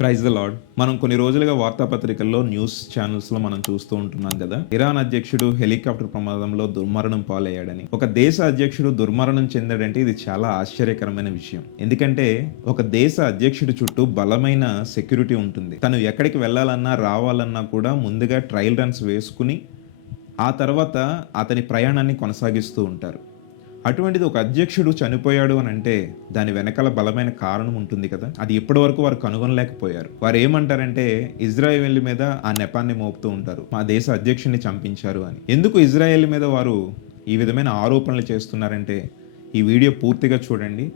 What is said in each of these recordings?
Praise the lord. మనం కొన్ని రోజులుగా వార్తాపత్రికల్లో న్యూస్ ఛానల్స్లో మనం చూస్తూ ఉంటున్నాం కదా, ఇరాన్ అధ్యక్షుడు హెలికాప్టర్ ప్రమాదంలో దుర్మరణం పాలయ్యాడని. ఒక దేశ అధ్యక్షుడు దుర్మరణం చెందాడంటే ఇది చాలా ఆశ్చర్యకరమైన విషయం. ఎందుకంటే ఒక దేశ అధ్యక్షుడి చుట్టూ బలమైన సెక్యూరిటీ ఉంటుంది. తను ఎక్కడికి వెళ్ళాలన్నా రావాలన్నా కూడా ముందుగా ట్రయల్ రన్స్ వేసుకుని ఆ తర్వాత అతని ప్రయాణాన్ని కొనసాగిస్తూ ఉంటారు. అటువంటిది ఒక అధ్యక్షుడు చనిపోయాడు అని అంటే దాని వెనకాల బలమైన కారణం ఉంటుంది కదా. అది ఇప్పటి వరకు వారు కనుగొనలేకపోయారు. వారు ఏమంటారంటే ఇజ్రాయెల్ మీద ఆ నెపాన్ని మోపుతూ ఉంటారు, మా దేశ అధ్యక్షుడిని చంపించారు అని. ఎందుకు ఇజ్రాయెల్ మీద వారు ఈ విధమైన ఆరోపణలు చేస్తున్నారంటే ఈ వీడియో పూర్తిగా చూడండి.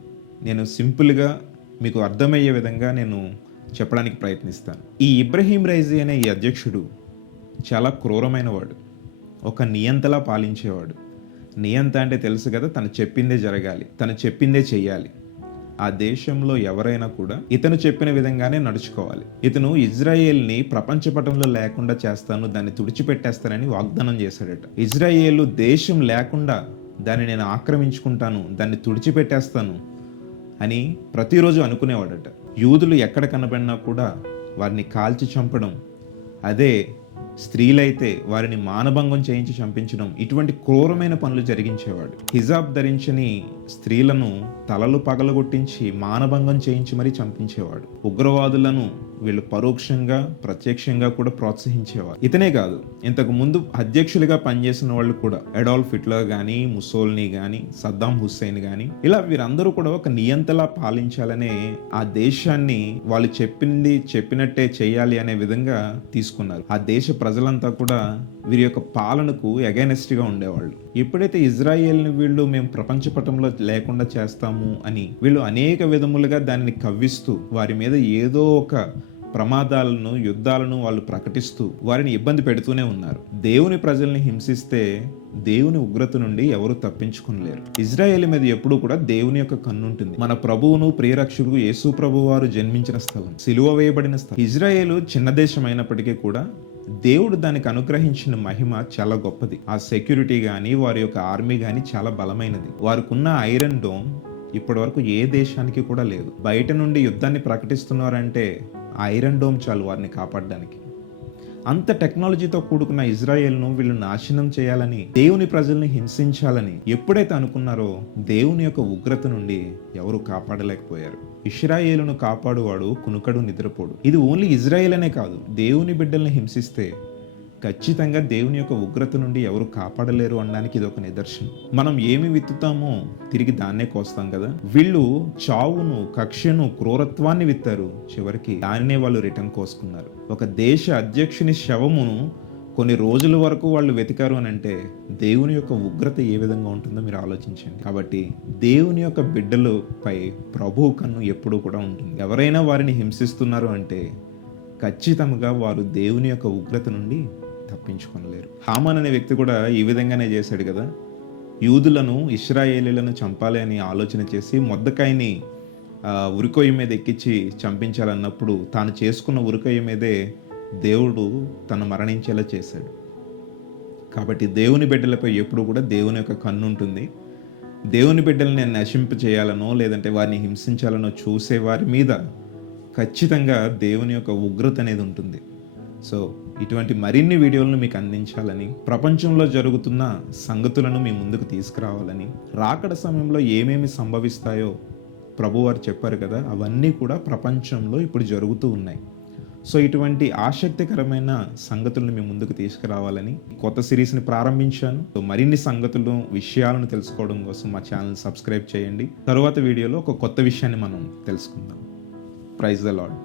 నేను సింపుల్గా మీకు అర్థమయ్యే విధంగా నేను చెప్పడానికి ప్రయత్నిస్తాను. ఈ ఇబ్రహీం రైజీ అనే ఈ అధ్యక్షుడు చాలా క్రూరమైన వాడు, ఒక నియంతలా పాలించేవాడు. నియంత అంటే తెలుసు కదా, తను చెప్పిందే జరగాలి, తను చెప్పిందే చెయ్యాలి. ఆ దేశంలో ఎవరైనా కూడా ఇతను చెప్పిన విధంగానే నడుచుకోవాలి. ఇతను ఇజ్రాయేల్ని ప్రపంచ పటంలో లేకుండా చేస్తాను, దాన్ని తుడిచిపెట్టేస్తానని వాగ్దానం చేశాడట. ఇజ్రాయేలు దేశం లేకుండా దాన్ని నేను ఆక్రమించుకుంటాను, దాన్ని తుడిచిపెట్టేస్తాను అని ప్రతిరోజు అనుకునేవాడట. యూదులు ఎక్కడ కనబడినా కూడా వారిని కాల్చి చంపడం, అదే స్త్రీలైతే వారిని మానభంగం చేయించి చంపించడం, ఇటువంటి క్రూరమైన పనులు జరిగించేవాడు. హిజాబ్ ధరించని స్త్రీలను తలలు పగలగొట్టించి మానభంగం చేయించి మరీ చంపించేవాడు. ఉగ్రవాదులను వీళ్ళు పరోక్షంగా ప్రత్యక్షంగా కూడా ప్రోత్సహించేవారు. ఇతనే కాదు, ఇంతకు ముందు అధ్యక్షులుగా పనిచేసిన వాళ్ళు కూడా అడాల్ఫ్ హిట్లర్ కానీ, ముసోల్నీ కానీ, సద్దాం హుస్సేన్ కానీ, ఇలా వీరందరూ కూడా ఒక నియంతలా పాలించాలనే ఆ దేశాన్ని వాళ్ళు చెప్పింది చెప్పినట్టే చేయాలి అనే విధంగా తీసుకున్నారు. ఆ దేశ ప్రజలంతా కూడా వీరి యొక్క పాలనకు అగైనెస్ట్ గా ఉండేవాళ్ళు. ఎప్పుడైతే ఇజ్రాయేల్ని వీళ్ళు మేము ప్రపంచ పటంలో లేకుండా చేస్తాము అని వీళ్ళు అనేక విధములుగా దాన్ని కవ్విస్తూ వారి మీద ఏదో ఒక ప్రమాదాలను, యుద్ధాలను వాళ్ళు ప్రకటిస్తూ వారిని ఇబ్బంది పెడుతూనే ఉన్నారు. దేవుని ప్రజల్ని హింసిస్తే దేవుని ఉగ్రత నుండి ఎవరు తప్పించుకోలేరు. ఇజ్రాయేల్ మీద ఎప్పుడూ కూడా దేవుని యొక్క కన్ను ఉంటుంది. మన ప్రభువును ప్రియరక్షకుడు యేసు ప్రభు వారు జన్మించిన స్థలం, సిలువ వేయబడిన స్థలం. ఇజ్రాయేలు చిన్న దేశం అయినప్పటికీ కూడా దేవుడు దానికి అనుగ్రహించిన మహిమ చాలా గొప్పది. ఆ సెక్యూరిటీ కానీ వారి యొక్క ఆర్మీ కానీ చాలా బలమైనది. వారికి ఉన్న ఐరన్ డోమ్ ఇప్పటి వరకు ఏ దేశానికి కూడా లేదు. బయట నుండి యుద్ధాన్ని ప్రకటిస్తున్నారంటే ఐరన్ డోమ్ చాలు వారిని కాపాడడానికి. అంత టెక్నాలజీతో కూడుకున్న ఇజ్రాయెల్ను వీళ్ళు నాశనం చేయాలని, దేవుని ప్రజల్ని హింసించాలని ఎప్పుడైతే అనుకున్నారో దేవుని యొక్క ఉగ్రత నుండి ఎవరు కాపాడలేకపోయారు. ఇశ్రాయేలును కాపాడువాడు కునుకడు నిద్రపోడు. ఇది ఓన్లీ ఇజ్రాయెల్ అనే కాదు, దేవుని బిడ్డల్ని హింసిస్తే ఖచ్చితంగా దేవుని యొక్క ఉగ్రత నుండి ఎవరు కాపాడలేరు అనడానికి ఇది ఒక నిదర్శనం. మనం ఏమి విత్తుతామో తిరిగి దాన్నే కోస్తాం కదా. వీళ్ళు చావును, కక్షను, క్రూరత్వాన్ని విత్తారు, చివరికి దానినే వాళ్ళు రిటర్న్ కోసుకున్నారు. ఒక దేశ అధ్యక్షుని శవమును కొన్ని రోజుల వరకు వాళ్ళు వెతికారు అని అంటే దేవుని యొక్క ఉగ్రత ఏ విధంగా ఉంటుందో మీరు ఆలోచించండి. కాబట్టి దేవుని యొక్క బిడ్డలపై ప్రభువు కన్ను ఎప్పుడూ కూడా ఉంటుంది. ఎవరైనా వారిని హింసిస్తున్నారు అంటే ఖచ్చితంగా వారు దేవుని యొక్క ఉగ్రత నుండి తప్పించుకోలేరు. హామాన్ అనే వ్యక్తి కూడా ఈ విధంగానే చేశాడు కదా. యూదులను, ఇశ్రాయేలీలను చంపాలి అని ఆలోచన చేసి మొర్దెకైని ఉరికొయ్య మీద ఎక్కించి చంపించాలన్నప్పుడు తాను చేసుకున్న ఉరికొయ్య మీదే దేవుడు తను మరణించేలా చేశాడు. కాబట్టి దేవుని బిడ్డలపై ఎప్పుడు కూడా దేవుని యొక్క కన్ను ఉంటుంది. దేవుని బిడ్డల్ని నశింప చేయాలనో లేదంటే వారిని హింసించాలనో చూసే వారి మీద ఖచ్చితంగా దేవుని యొక్క ఉగ్రత అనేది ఉంటుంది. సో ఇటువంటి మరిన్ని వీడియోలను మీకు అందించాలని, ప్రపంచంలో జరుగుతున్న సంగతులను మీ ముందుకు తీసుకురావాలని, రాకడ సమయంలో ఏమేమి సంభవిస్తాయో ప్రభువారు చెప్పారు కదా, అవన్నీ కూడా ప్రపంచంలో ఇప్పుడు జరుగుతూ ఉన్నాయి. సో ఇటువంటి ఆసక్తికరమైన సంగతులను మీ ముందుకు తీసుకురావాలని కొత్త సిరీస్ని ప్రారంభించాను. సో మరిన్ని సంగతులు, విషయాలను తెలుసుకోవడం కోసం మా ఛానల్ సబ్స్క్రైబ్ చేయండి. తరువాత వీడియోలో ఒక కొత్త విషయాన్ని మనం తెలుసుకుందాం. Praise the lord.